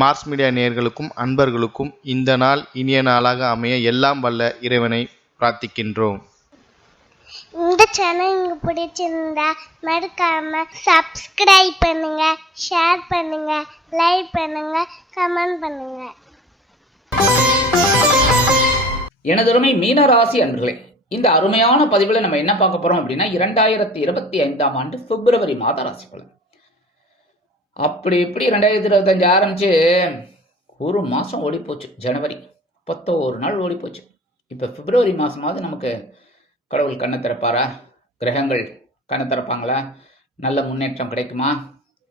Mars media நேயர்களுக்கும் அன்பர்களுக்கும் இந்த நாள் இனிய நாளாக அமைய எல்லாம் வல்ல இறைவனை பிரார்த்திக்கின்றோம். இந்த சேனல் உங்களுக்கு பிடிச்சிருந்தா மறக்காம சப்ஸ்கிரைப் பண்ணுங்க ஷேர் பண்ணுங்க லைக் பண்ணுங்க கமெண்ட் பண்ணுங்க. எனதருமை மீனராசி அன்பர்களே இந்த அருமையான பதிவில் நம்ம என்ன பார்க்க போறோம் அப்படின்னா இரண்டாயிரத்தி இருபத்தி ஐந்தாம் ஆண்டு பிப்ரவரி மாத ராசி பலன் அப்படி இப்படி ரெண்டாயிரத்தி இருபத்தஞ்சு ஆரம்பிச்சு ஒரு மாதம் ஓடி போச்சு ஜனவரி. பத்தோரு நாள் ஓடி போச்சு இப்போ பிப்ரவரி மாதமாவது நமக்கு கடவுள் கண்ணை திறப்பாரா? கிரகங்கள் கண்ணை திறப்பாங்களா? நல்ல முன்னேற்றம் கிடைக்குமா?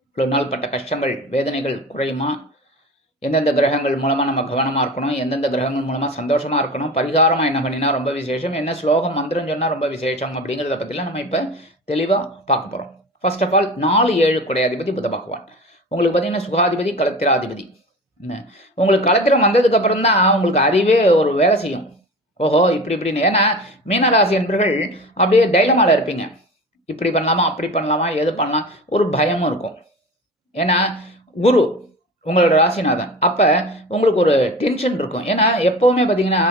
இவ்வளோ நாள் பட்ட கஷ்டங்கள் வேதனைகள் குறையுமா? எந்தெந்த கிரகங்கள் மூலமாக நம்ம கவனமாக இருக்கணும்? எந்தெந்த கிரகங்கள் மூலமாக சந்தோஷமாக இருக்கணும்? பரிகாரமாக என்ன பண்ணினா ரொம்ப விசேஷம்? என்ன ஸ்லோகம் மந்திரம் சொன்னால் ரொம்ப விசேஷம் அப்படிங்கிறத பற்றிலாம் நம்ம இப்போ தெளிவாக பார்க்க போகிறோம் ஃபர்ஸ்ட் ஆஃப் ஆல் நாலு ஏழு குடையாதிபதி புத பகவான். உங்களுக்கு பார்த்தீங்கன்னா சுகாதிபதி களத்திராதிபதி என்ன? உங்களுக்கு களத்திரம் வந்ததுக்கப்புறம் தான் உங்களுக்கு அறிவே ஒரு வேலை செய்யும். ஓஹோ இப்படி இப்படின்னு. ஏன்னா மீனராசி என்பர்கள் அப்படியே டைலமால இருப்பீங்க. இப்படி பண்ணலாமா அப்படி பண்ணலாமா எது பண்ணலாம் ஒரு பயமும் இருக்கும். ஏன்னா குரு உங்களோட ராசிநாதன். அப்போ உங்களுக்கு ஒரு டென்ஷன் இருக்கும். ஏன்னா எப்போவுமே பார்த்தீங்கன்னா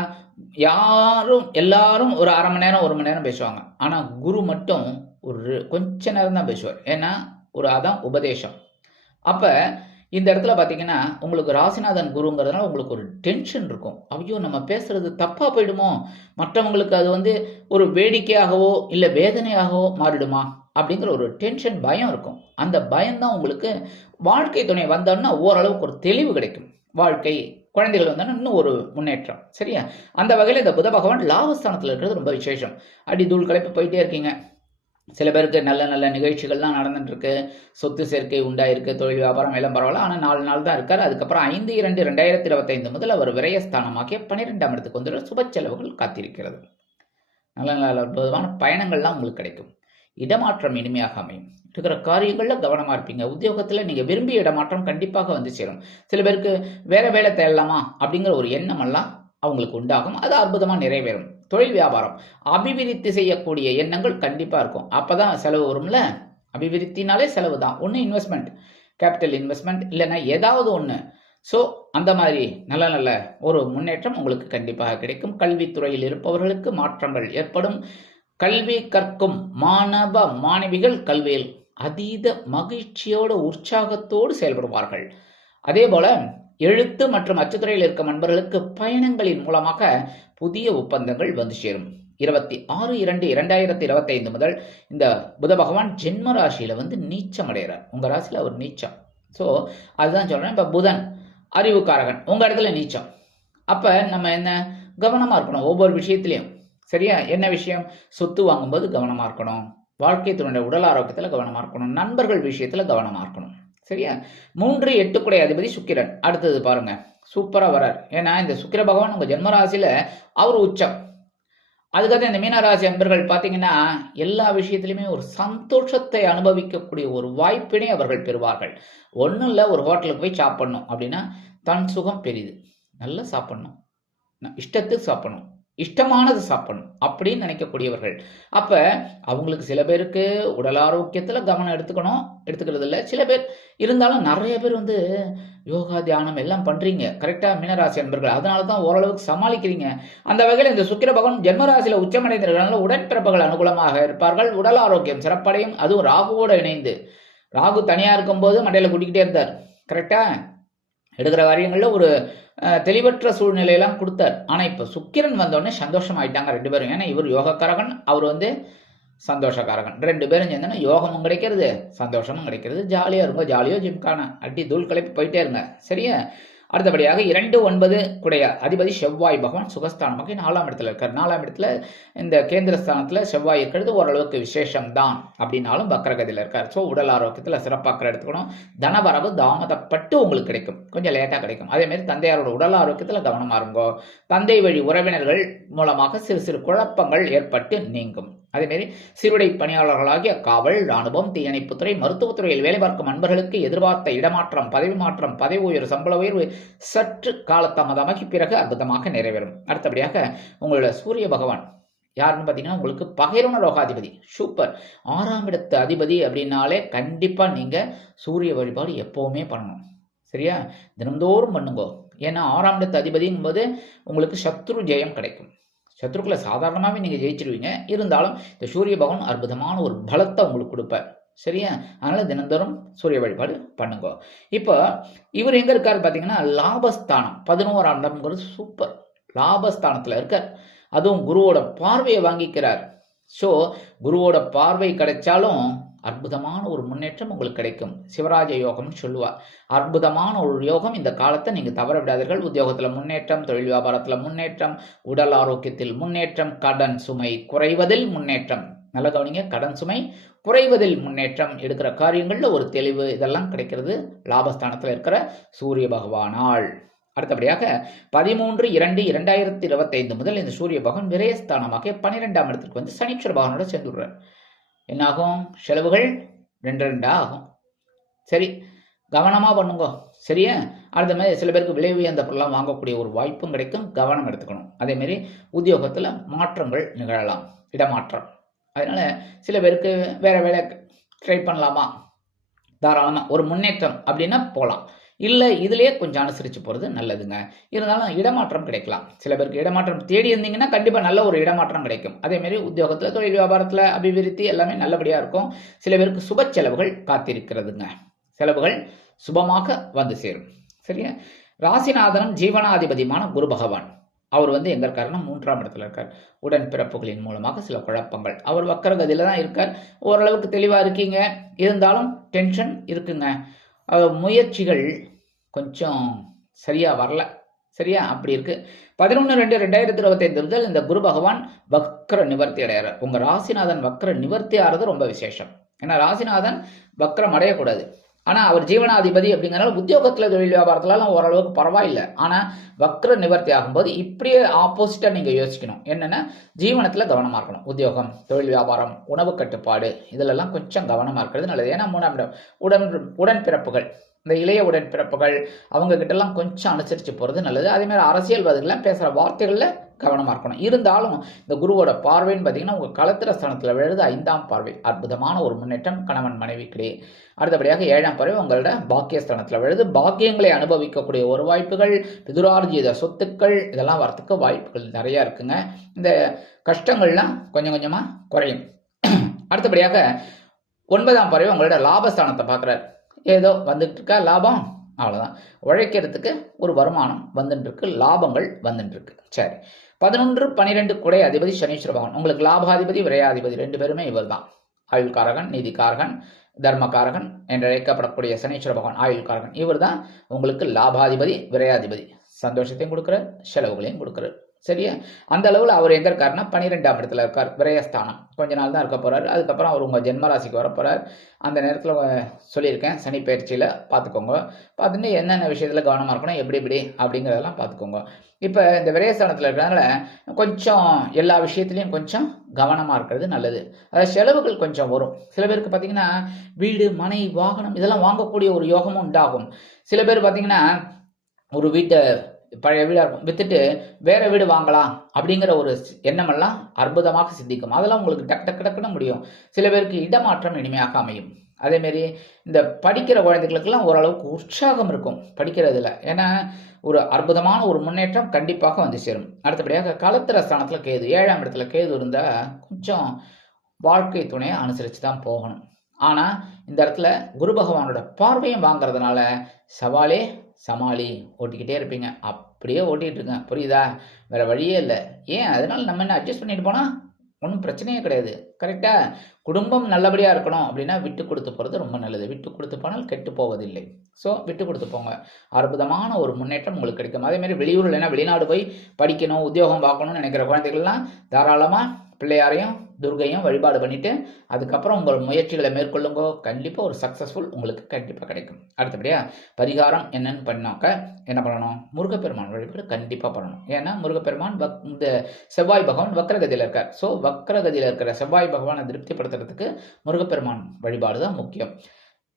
யாரும் எல்லாரும் ஒரு அரை மணி நேரம் ஒரு மணி நேரம் பேசுவாங்க. ஆனால் குரு மட்டும் ஒரு கொஞ்ச நேரம் தான் பேசுவார் ஏன்னா ஒரு அதான் உபதேசம். அப்போ இந்த இடத்துல பார்த்தீங்கன்னா உங்களுக்கு ராசிநாதன் குருங்கிறதுனால உங்களுக்கு ஒரு டென்ஷன் இருக்கும். ஐயோ நம்ம பேசுறது தப்பாக போயிடுமோ? மற்றவங்களுக்கு அது வந்து ஒரு வேடிக்கையாகவோ இல்லை வேதனையாகவோ மாறிடுமா? அப்படிங்கிற ஒரு டென்ஷன் பயம் இருக்கும். அந்த பயம்தான் உங்களுக்கு வாழ்க்கை துணை வந்தோன்னா ஓரளவுக்கு ஒரு தெளிவு கிடைக்கும். வாழ்க்கை குழந்தைகள் வந்தோன்னா இன்னும் ஒரு முன்னேற்றம். சரியா? அந்த வகையில் இந்த புத பகவான் லாபஸ்தானத்தில் இருக்கிறது ரொம்ப விசேஷம். அடி தூள் கலைப்பு போயிட்டே இருக்கீங்க. சில பேருக்கு நல்ல நல்ல நிகழ்ச்சிகள்லாம் நடந்துட்டுருக்கு. சொத்து சேர்க்கை உண்டாயிருக்கு தொழில் வியாபாரம் எல்லாம் பரவாயில்ல ஆனால் நாலு நாள் தான் இருக்கார். அதுக்கப்புறம் ஐந்து இரண்டு ரெண்டாயிரத்தி இருபத்தைந்து முதல் அவர் விரயஸ்தானமாக்கிய பன்னிரெண்டாம் இடத்துக்கு வந்துள்ள சுப செலவுகள் காத்திருக்கிறது. நல்ல நல்ல அற்புதமான பயணங்கள்லாம் உங்களுக்கு கிடைக்கும். இடமாற்றம் இனிமையாக அமையும். இருக்கிற காரியங்களில் கவனமாக இருப்பீங்க. உத்தியோகத்தில் நீங்கள் விரும்பிய இடமாற்றம் கண்டிப்பாக வந்து சேரும். சில பேருக்கு வேறு வேலை தேடலாமா அப்படிங்கிற ஒரு எண்ணமெல்லாம் அவங்களுக்கு உண்டாகும். அது அற்புதமாக நிறைவேறும். தொழில் வியாபாரம். அபிவிருத்தி செய்யக்கூடிய எண்ணங்கள் கண்டிப்பாக இருக்கும். அப்போ தான் செலவு வரும்ல? அபிவிருத்தினாலே செலவு தான். ஒன்று இன்வெஸ்ட்மெண்ட் கேபிட்டல் இன்வெஸ்ட்மெண்ட் இல்லைன்னா ஏதாவது ஒன்று ஸோ அந்த மாதிரி நல்ல நல்ல ஒரு முன்னேற்றம் உங்களுக்கு கண்டிப்பாக கிடைக்கும். கல்வித்துறையில் இருப்பவர்களுக்கு மாற்றங்கள் ஏற்படும். கல்வி கற்கும் மாணவ மாணவிகள் கல்வியில் அதீத மகிழ்ச்சியோடு உற்சாகத்தோடு செயல்படுவார்கள். அதே போல எழுத்து மற்றும் அச்சுத்துறையில் இருக்கும் நண்பர்களுக்கு பயணங்களின் மூலமாக புதிய ஒப்பந்தங்கள் வந்து சேரும். இருபத்தி ஆறு இரண்டு இரண்டாயிரத்தி இருபத்தைந்து முதல் இந்த புத பகவான் ஜென்ம ராசியில வந்து நீச்சம் அடைகிறார். உங்க ராசியில் அவர் நீச்சம். ஸோ அதுதான் சொல்றேன். இப்போ புதன் அறிவுக்காரகன். உங்க இடத்துல நீச்சம். அப்ப நம்ம என்ன? கவனமா இருக்கணும் ஒவ்வொரு விஷயத்திலையும். சரியா? என்ன விஷயம்? சொத்து வாங்கும்போது கவனமா இருக்கணும். வாழ்க்கை துணையோட உடல் ஆரோக்கியத்தில் கவனமாக இருக்கணும். நண்பர்கள் விஷயத்தில் கவனமாக இருக்கணும். சரியா? மூன்று எட்டுக்குடை அதிபதி சுக்கிரன். அடுத்தது பாருங்க. சூப்பரா வரார் ஏன்னா இந்த சுக்கிர பகவான் உங்க ஜென்மராசியில அவர் உச்சம். அதுக்காக இந்த மீனராசி அன்பர்கள் பார்த்தீங்கன்னா எல்லா விஷயத்திலுமே ஒரு சந்தோஷத்தை அனுபவிக்கக்கூடிய ஒரு வாய்ப்பினை அவர்கள் பெறுவார்கள். ஒன்றும் இல்லை ஒரு ஹோட்டலுக்கு போய் சாப்பிட்ணும். அப்படின்னா தன் சுகம் பெரிது. நல்லா சாப்பிட்ணும். இஷ்டத்துக்கு சாப்பிட்ணும். இஷ்டமானது சாப்பிடணும் அப்படின்னு நினைக்கக்கூடியவர்கள். அப்போ அவங்களுக்கு சில பேருக்கு உடல் ஆரோக்கியத்தில் கவனம் எடுத்துக்கணும் எடுத்துக்கிறது இல்லை. சில பேர் இருந்தாலும் நிறைய பேர் வந்து யோகா தியானம் எல்லாம் பண்ணுறீங்க கரெக்டாக மீனராசி அன்பர்கள். அதனால தான் ஓரளவுக்கு சமாளிக்கிறீங்க. அந்த வகையில் இந்த சுக்கிர பகவான் ஜென்மராசியில் உச்சமடைந்திருக்கிறனால உடன்பிறப்புகள் அனுகூலமாக இருப்பார்கள். உடல் ஆரோக்கியம் சிறப்படையும். அதுவும் ராகுவோடு இணைந்து. ராகு தனியாக இருக்கும்போது மண்டையில் கூட்டிக்கிட்டே இருந்தார். கரெக்டாக எடுக்கிற காரியங்களில் ஒரு தெளிவற்ற சூழ்நிலையெல்லாம் கொடுத்தார். ஆனால் இப்போ சுக்கிரன் வந்தோடனே சந்தோஷம் ஆயிட்டாங்க ரெண்டு பேரும். ஏன்னா இவர் யோகக்காரகன் அவர் வந்து சந்தோஷக்காரகன். ரெண்டு பேரும் சேர்ந்தோன்னா யோகமும் கிடைக்கிறது சந்தோஷமும் கிடைக்கிறது. ஜாலியாக இருங்க ஜாலியோ ஜிம்கான அடி தூள் கலைப்பு போயிட்டே இருங்க. சரியா? அடுத்தபடியாக இரண்டு ஒன்பது குடைய அதிபதி செவ்வாய் பகவான் சுகஸ்தானமாக நாலாம் இடத்துல இருக்கார். நாலாம் இடத்துல இந்த கேந்திர ஸ்தானத்தில் செவ்வாய் இருக்கிறது ஓரளவுக்கு விசேஷம் தான் அப்படின்னாலும் பக்ரகதியில் இருக்கார். ஸோ உடல் ஆரோக்கியத்தில் சிறப்பாக்கிற எடுத்துக்கணும். தனவரவு தாமதப்பட்டு உங்களுக்கு கிடைக்கும். கொஞ்சம் லேட்டாக கிடைக்கும். அதேமாரி தந்தையாரோட உடல் ஆரோக்கியத்தில் கவனமாக இருங்கோ. தந்தை வழி உறவினர்கள் மூலமாக சிறு சிறு குழப்பங்கள் ஏற்பட்டு நீங்கும். அதேமாரி சீருடை பணியாளர்களாகிய காவல் ராணுவம் தீயணைப்புத்துறை மருத்துவத்துறையில் வேலை பார்க்கும் நண்பர்களுக்கு எதிர்பார்த்த இடமாற்றம் பதவி மாற்றம் பதவி உயர்வு சம்பள உயர்வு சற்று காலதாமதமாகி பிறகு அற்புதமாக நிறைவேறும். அடுத்தபடியாக உங்களோட சூரிய பகவான் யாருன்னு பார்த்தீங்கன்னா உங்களுக்கு பகைரோன ரோகாதிபதி சூப்பர். ஆறாம் இடத்து அதிபதி அப்படின்னாலே கண்டிப்பாக நீங்கள் சூரிய வழிபாடு எப்போவுமே பண்ணணும். சரியா? தினந்தோறும் பண்ணுங்கோ. ஏன்னா ஆறாம் இடத்து அதிபதிங்கும் போது உங்களுக்கு சத்ரு ஜெயம் கிடைக்கும். சத்ருக்களை சாதாரணமாகவே நீங்கள் ஜெயிச்சிருவீங்க. இருந்தாலும் இந்த சூரிய பகவான் அற்புதமான ஒரு பலத்தை உங்களுக்கு கொடுப்பார். சரியா? அதனால் தினந்தோறும் சூரிய வழிபாடு பண்ணுங்க. இப்போ இவர் எங்கே இருக்கார் பார்த்தீங்கன்னா லாபஸ்தானம். பதினோராம் இடம்ங்கிறது சூப்பர் லாபஸ்தானத்தில் இருக்கார். அதுவும் குருவோட பார்வையை வாங்கிக்கிறார். ஸோ குருவோட பார்வை கிடைச்சாலும் அற்புதமான ஒரு முன்னேற்றம் உங்களுக்கு கிடைக்கும். சிவராஜ யோகம்னு சொல்லுவார். அற்புதமான ஒரு யோகம் இந்த காலத்தை நீங்கள் தவற விடாதீர்கள். உத்தியோகத்தில் முன்னேற்றம் தொழில் வியாபாரத்தில் முன்னேற்றம் உடல் ஆரோக்கியத்தில் முன்னேற்றம் கடன் சுமை குறைவதில் முன்னேற்றம். நல்ல கவனிங்க. கடன் சுமை குறைவதில் முன்னேற்றம் எடுக்கிற காரியங்களில் ஒரு தெளிவு இதெல்லாம் கிடைக்கிறது. லாபஸ்தானத்தில் இருக்கிற சூரிய பகவானால். அடுத்தபடியாக பதிமூன்று இரண்டு இரண்டாயிரத்தி இருபத்தைந்து முதல் இந்த சூரிய பகவான் விரயஸ்தானமாக பன்னிரெண்டாம் இடத்துக்கு வந்து சனீஸ்வர பகவானோட சேர்ந்துடுறார். என்னாகும்? செலவுகள் ரெண்டு ரெண்டாக ஆகும். சரி கவனமாக பண்ணுங்க. சரியா? அடுத்த மாதிரி சில பேருக்கு விலை உயர்ந்த பொருளாக வாங்கக்கூடிய ஒரு வாய்ப்பும் கிடைக்கும். கவனம் எடுத்துக்கணும். அதேமாரி உத்தியோகத்தில் மாற்றங்கள் நிகழலாம். இடமாற்றம். அதனால் சில பேருக்கு வேறு வேலை ட்ரை பண்ணலாமா? தாராளமாக ஒரு முன்னேற்றம் அப்படின்னா போகலாம் இல்லை இதுலேயே கொஞ்சம் அனுசரித்து போகிறது நல்லதுங்க. இருந்தாலும் இடமாற்றம் கிடைக்கலாம். சில பேருக்கு இடமாற்றம் தேடி இருந்தீங்கன்னா கண்டிப்பாக நல்ல ஒரு இடமாற்றம் கிடைக்கும். அதேமாரி உத்தியோகத்தில் தொழில் வியாபாரத்தில் அபிவிருத்தி எல்லாமே நல்லபடியாக இருக்கும். சில பேருக்கு சுப செலவுகள் காத்திருக்கிறதுங்க. செலவுகள் சுபமாக வந்து சேரும். சரியா? ராசிநாதனும் ஜீவனாதிபதியுமான குரு பகவான். அவர் வந்து எங்க இருக்காருன்னா மூன்றாம் இடத்துல இருக்கார். உடன் பிறப்புகளின் மூலமாக சில குழப்பங்கள். அவர் வக்கரகதியில தான் இருக்கார். ஓரளவுக்கு தெளிவாக இருக்கீங்க. இருந்தாலும் டென்ஷன் இருக்குங்க. முயற்சிகள் கொஞ்சம் சரியாக வரல. சரியா? அப்படி இருக்கு. பதினொன்று ரெண்டு ரெண்டாயிரத்தி இருபத்தைந்து முதல் இந்த குரு பகவான் வக்ர நிவர்த்தி அடையார் உங்கள் ராசிநாதன் வக்ர நிவர்த்தி ஆகிறது ரொம்ப விசேஷம். ஏன்னா ராசிநாதன் வக்ரம் அடையக்கூடாது. ஆனால் அவர் ஜீவனாதிபதி அப்படிங்கிறனால உத்தியோகத்தில் தொழில் வியாபாரத்துலலாம் ஓரளவுக்கு பரவாயில்லை. ஆனால் வக்ர நிவர்த்தி ஆகும்போது இப்படியே ஆப்போசிட்டாக நீங்கள் யோசிக்கணும். என்னென்னா ஜீவனத்தில் கவனமாக இருக்கணும். உத்தியோகம் தொழில் வியாபாரம் உணவு கட்டுப்பாடு இதிலெல்லாம் கொஞ்சம் கவனமாக இருக்கிறது நல்லது. ஏன்னா மூணாம் இடம் உடன் உடன்பிறப்புகள். இந்த இளைய உடன்பிறப்புகள் அவங்க கிட்டலாம் கொஞ்சம் அனுசரித்து போகிறது நல்லது. அதேமாதிரி அரசியல்வாதிகள்லாம் பேசுகிற வார்த்தைகளில் கவனமாக இருக்கணும். இருந்தாலும் இந்த குருவோட பார்வைன்னு பார்த்தீங்கன்னா உங்கள் கலத்திர ஸ்தானத்தில் விழுது ஐந்தாம் பார்வை. அற்புதமான ஒரு முன்னேற்றம் கணவன் மனைவிக்கிடையே. அடுத்தபடியாக ஏழாம் பார்வை உங்களோட பாக்கியஸ்தானத்தில் விழுது. பாக்கியங்களை அனுபவிக்கக்கூடிய ஒரு வாய்ப்புகள் பிதுரார்ஜித சொத்துக்கள் இதெல்லாம் வரத்துக்கு வாய்ப்புகள் நிறையா இருக்குங்க. இந்த கஷ்டங்கள்லாம் கொஞ்சம் கொஞ்சமாக குறையும். அடுத்தபடியாக ஒன்பதாம் பறவை உங்களோட லாபஸ்தானத்தை பார்க்குறாரு. ஏதோ வந்துட்டுருக்கா? லாபம். அவ்வளோதான் உழைக்கிறதுக்கு ஒரு வருமானம் வந்துட்டுருக்கு. லாபங்கள் வந்துட்டு இருக்கு சரி. பதினொன்று பன்னிரெண்டு குடை அதிபதி சனீஸ்வர பகவான். உங்களுக்கு லாபாதிபதி விரையாதிபதி ரெண்டு பேருமே இவர் தான் ஆயுள்காரகன் நீதிக்காரகன் தர்மகாரகன் என்று அழைக்கப்படக்கூடிய சனீஸ்வர பகவான் ஆயுள்காரகன். இவர் தான் உங்களுக்கு லாபாதிபதி விரையாதிபதி சந்தோஷத்தையும் கொடுக்குறார் செலவுகளையும் கொடுக்குறார். சரியா? அந்த அளவில் அவர் எங்கே இருக்காருன்னா பன்னிரெண்டாம் இடத்துல இருக்கார் விரயஸ்தானம். கொஞ்ச நாள் தான் இருக்க போகிறார் அதுக்கப்புறம் அவர் உங்கள் ஜென்மராசிக்கு வர போகிறார் அந்த நேரத்தில் சொல்லியிருக்கேன் சனி பயிற்சியில் பார்த்துக்கோங்க பார்த்துட்டு என்னென்ன விஷயத்தில் கவனமாக இருக்கணும் எப்படி எப்படி அப்படிங்கிறதெல்லாம் பார்த்துக்கோங்க இப்போ இந்த விரயஸ்தானத்தில் இருக்கிறதுனால கொஞ்சம் எல்லா விஷயத்துலையும் கொஞ்சம் கவனமாக இருக்கிறது நல்லது. அதாவது செலவுகள் கொஞ்சம் வரும். சில பேருக்கு பார்த்தீங்கன்னா வீடு மனை வாகனம் இதெல்லாம் வாங்கக்கூடிய ஒரு யோகமும் உண்டாகும். சில பேர் பார்த்திங்கன்னா ஒரு வீட்டை பழைய வீடாக இருக்கும். விற்றுட்டு வேறு வீடு வாங்கலாம் அப்படிங்கிற ஒரு எண்ணமெல்லாம் அற்புதமாக சிந்திக்கும். அதெல்லாம் உங்களுக்கு டக் டக்கு டக்குன்னு முடியும். சில பேருக்கு இடமாற்றம் இனிமையாக அமையும். அதேமாரி இந்த படிக்கிற குழந்தைகளுக்கெல்லாம் ஓரளவுக்கு உற்சாகம் இருக்கும் படிக்கிறதுல. ஏன்னா ஒரு அற்புதமான ஒரு முன்னேற்றம் கண்டிப்பாக வந்து சேரும். அடுத்தபடியாக களத்திர ஸ்தானத்தில் கேது ஏழாம் இடத்துல கேது இருந்தால் கொஞ்சம் வாழ்க்கை துணையை அனுசரித்து தான் போகணும். ஆனால் இந்த இடத்துல குரு பகவானோட பார்வையும் வாங்குறதுனால சவாலே சமாளி ஓட்டிக்கிட்டே இருப்பீங்க. அப்படியே ஓட்டிகிட்டு இருக்கேன் புரியுதா? வேறு வழியே இல்லை. ஏன்? அதனால் நம்ம என்ன அட்ஜஸ்ட் பண்ணிட்டு போனால் ஒன்றும் பிரச்சனையே கிடையாது. கரெக்டாக குடும்பம் நல்லபடியாக இருக்கணும் அப்படின்னா விட்டு கொடுத்து போகிறது ரொம்ப நல்லது. விட்டு கொடுத்து போனால் கெட்டு போவதில்லை. ஸோ விட்டு கொடுத்து போங்க. அற்புதமான ஒரு முன்னேற்றம் உங்களுக்கு கிடைக்கும். அதேமாதிரி வெளியூர் இல்லைன்னா வெளிநாடு போய் படிக்கணும் உத்தியோகம் பார்க்கணும்னு நினைக்கிற குழந்தைகள்லாம் தாராளமாக பிள்ளையாரையும் துர்கையும் வழிபாடு பண்ணிவிட்டு அதுக்கப்புறம் உங்கள் முயற்சிகளை மேற்கொள்ளுங்கோ. கண்டிப்பாக ஒரு சக்ஸஸ்ஃபுல் உங்களுக்கு கண்டிப்பாக கிடைக்கும். அடுத்தபடியாக பரிகாரம் என்னன்னு பண்ணாக்க என்ன பண்ணணும்? முருகப்பெருமான் வழிபாடு கண்டிப்பாக பண்ணணும். ஏன்னா முருகப்பெருமான் வக் இந்த செவ்வாய் பகவான் வக்கரகதியில் இருக்கார். ஸோ வக்கரகதியில் இருக்கிற செவ்வாய் பகவானை திருப்திப்படுத்துறதுக்கு முருகப்பெருமான் வழிபாடு தான் முக்கியம்.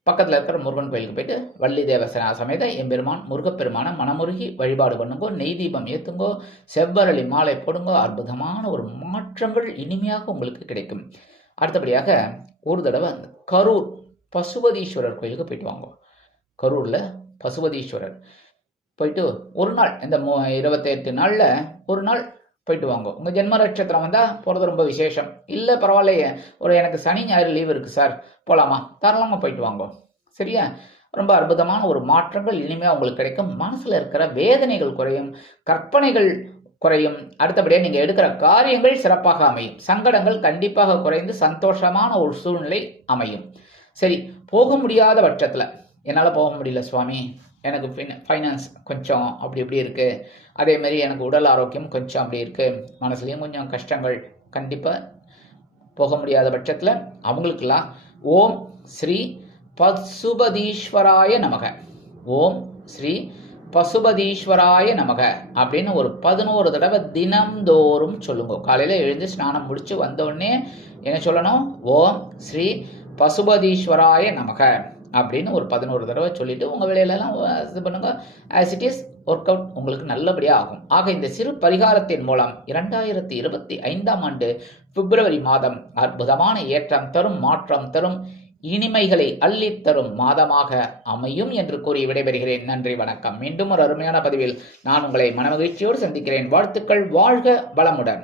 பக்கத்தில் இருக்கிற முருகன் கோயிலுக்கு போயிட்டு வள்ளி தேவசனா சமேத எம்பெருமான் முருகப்பெருமான மனமுருகி வழிபாடு பண்ணுங்கோ நெய் தீபம் ஏற்றுங்கோ செவ்வரளி மாலை போடுங்கோ அற்புதமான ஒரு மாற்றங்கள் இனிமையாக உங்களுக்கு கிடைக்கும். அடுத்தபடியாக ஒரு தடவை அந்த கரூர் பசுபதீஸ்வரர் கோயிலுக்கு போயிட்டு வாங்க. கரூரில் பசுபதீஸ்வரர். போயிட்டு ஒரு நாள் இந்த மு இருபத்தெட்டு நாளில் ஒரு நாள் போயிட்டு வாங்க. உங்கள் ஜென்ம நட்சத்திரம் வந்தால் போகிறது ரொம்ப விசேஷம். இல்லை பரவாயில்லையே ஒரு எனக்கு சனி ஞாயிறு லீவ் இருக்குது சார் போகலாமா தாராளமாக போயிட்டு வாங்க. சரியா? ரொம்ப அற்புதமான ஒரு மாற்றங்கள் இனிமேல் உங்களுக்கு கிடைக்கும். மனசில் இருக்கிற வேதனைகள் குறையும் கற்பனைகள் குறையும். அடுத்தபடியாக நீங்கள் எடுக்கிற காரியங்கள் சிறப்பாக அமையும். சங்கடங்கள் கண்டிப்பாக குறைந்து சந்தோஷமான ஒரு சூழ்நிலை அமையும். சரி போக முடியாத பட்சத்தில். என்னால் போக முடியல சுவாமி. எனக்கு ஃபின் ஃபைனான்ஸ் கொஞ்சம் அப்படி இப்படி இருக்குது அதேமாரி எனக்கு உடல் ஆரோக்கியம் கொஞ்சம் அப்படி இருக்குது மனசுலேயும் கொஞ்சம் கஷ்டங்கள் கண்டிப்பாக போக முடியாத பட்சத்தில் அவங்களுக்கெல்லாம் ஓம் ஸ்ரீ பசுபதீஸ்வராய நமக. ஓம் ஸ்ரீ பசுபதீஸ்வராய நமக அப்படின்னு ஒரு பதினோரு தடவை தினம்தோறும் சொல்லுங்க. காலையில் எழுந்து ஸ்நானம் முடித்து வந்தோடனே என்ன சொல்லணும்? ஓம் ஸ்ரீ பசுபதீஸ்வராய நமக. அப்படின்னு ஒரு பதினோரு தடவை சொல்லிவிட்டு உங்கள் வேலையிலலாம் இது பண்ணுங்க. As it is work out உங்களுக்கு நல்லபடியாக ஆகும். ஆக இந்த சிறு பரிகாரத்தின் மூலம் இரண்டாயிரத்தி இருபத்தி ஐந்தாம் ஆண்டு பிப்ரவரி மாதம் அற்புதமான ஏற்றம் தரும் மாற்றம் தரும் இனிமைகளை அள்ளித்தரும் மாதமாக அமையும் என்று கூறி விடைபெறுகிறேன். நன்றி வணக்கம். மீண்டும் ஒரு அருமையான பதிவில் நான் உங்களை மனமகிழ்ச்சியோடு சந்திக்கிறேன். வாழ்த்துக்கள் வாழ்க வளமுடன்.